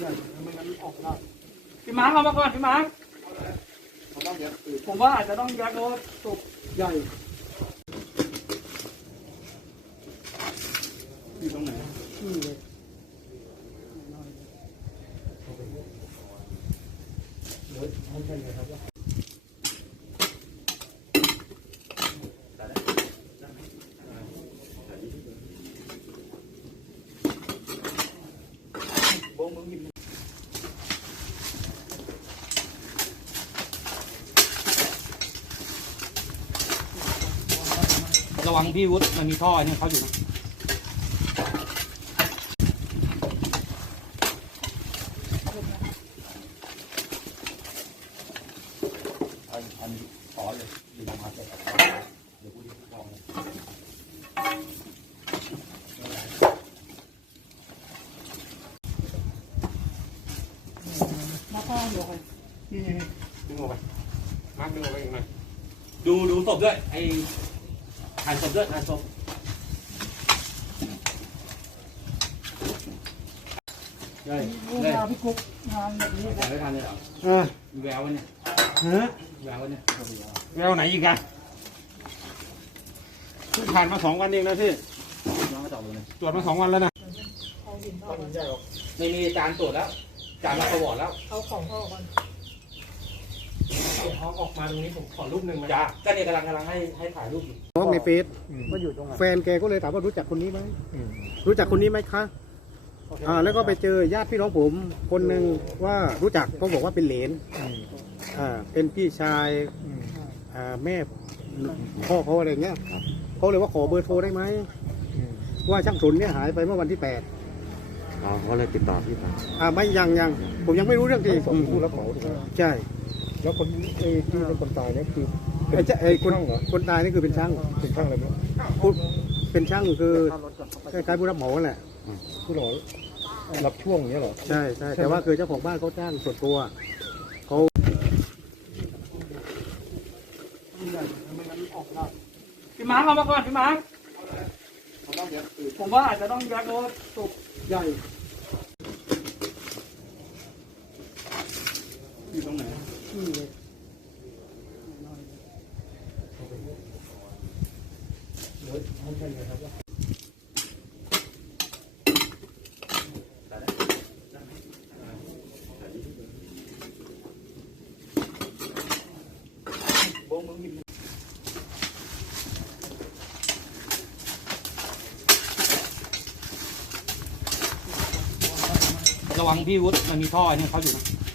ใหญ่ไม่งั้นออกได้พี่มาร์คเอามาก่อนพี่มาร์คเขาต้องแยกปืนผมว่าอาจจะต้องแยกรถตกใหญ่อยู่ตรงไหนนี่เลย ระวังพี่วุฒิมันมีท่อไอ้เนี่ยเขาอยู่นะอันอันขอเลยอยู่มาเสร็จแล้วเดี๋ยวพูดที่ลองเลยมาข้างเดียวกันนี่ไงดึงออกไปมาร์คดึงออกไปอีกหน่อยดูดูศพด้วยไอ หันศพด้วยหันศพใช่ลูกมาพี่กุ๊กงานแบบนี้แต่ไม่ทันเลยเหรอเออมีแวววะเนี่ยฮะแวววะเนี่ยแววไหนอีกอะเพิ่งผ่านมาสองวันเองนะพี่น้องก็ตอบเลยตรวจมาสองวันแล้วนะไม่มีจานตรวจแล้วจานรับประวัติแล้ว เอาของพ่อก่อน เขาออกมาตรงนี้ผมขอรูปหนึ่งมาจ้าก็เนี่ยกำลังกำลังให้ให้ถ่ายรูปอยู่น้องในเฟซก็อยู่ตรงไหนแฟนแกก็เลยถามว่ารู้จักคนนี้ไหมรู้จักคนนี้ไหมคะอ่าแล้วก็ไปเจอญาติพี่น้องผม คนหนึ่งว่ารู้จักเขาบอกว่าเป็นเหลนอ่าเป็นพี่ชายอ่าแม่พ่อเขาอะไรเงี้ยเขาเลยว่าขอเบอร์โทรได้ไหมว่าช่างสนเนี่ยหายไปเมื่อวันที่แปดอ๋อเขาเลยติดต่อพี่มาอ่าไม่ยังยังผมยังไม่รู้เรื่องที่ส่งผู้รับเหมาถูกไหมใช่ แล้วคนไอ้ที่เป็นคนตายเนี่ยคือไอ้เจ้าไอ้คนช่างเหรอคนตายนี่คือเป็นช่างเป็นช่างอะไรไหมผู้เป็นช่างคือคล้ายๆผู้รับเหมาแหละผู้หล่อรับช่วงอย่างเงี้ยเหรอใช่ใช่แต่ว่าคือเจ้าของบ้านเขาจ้างส่วนตัวเขาใหญ่ไม่งั้นออกได้พี่มาร์คเอามาก่อนพี่มาร์คเขาต้องแยกปืนผมว่าอาจจะต้องแยกรถตกใหญ่อยู่ตรงไหนนี่เลย ระวังพี่วุฒิมันมีท่อเนี่ยเขาอยู่นะ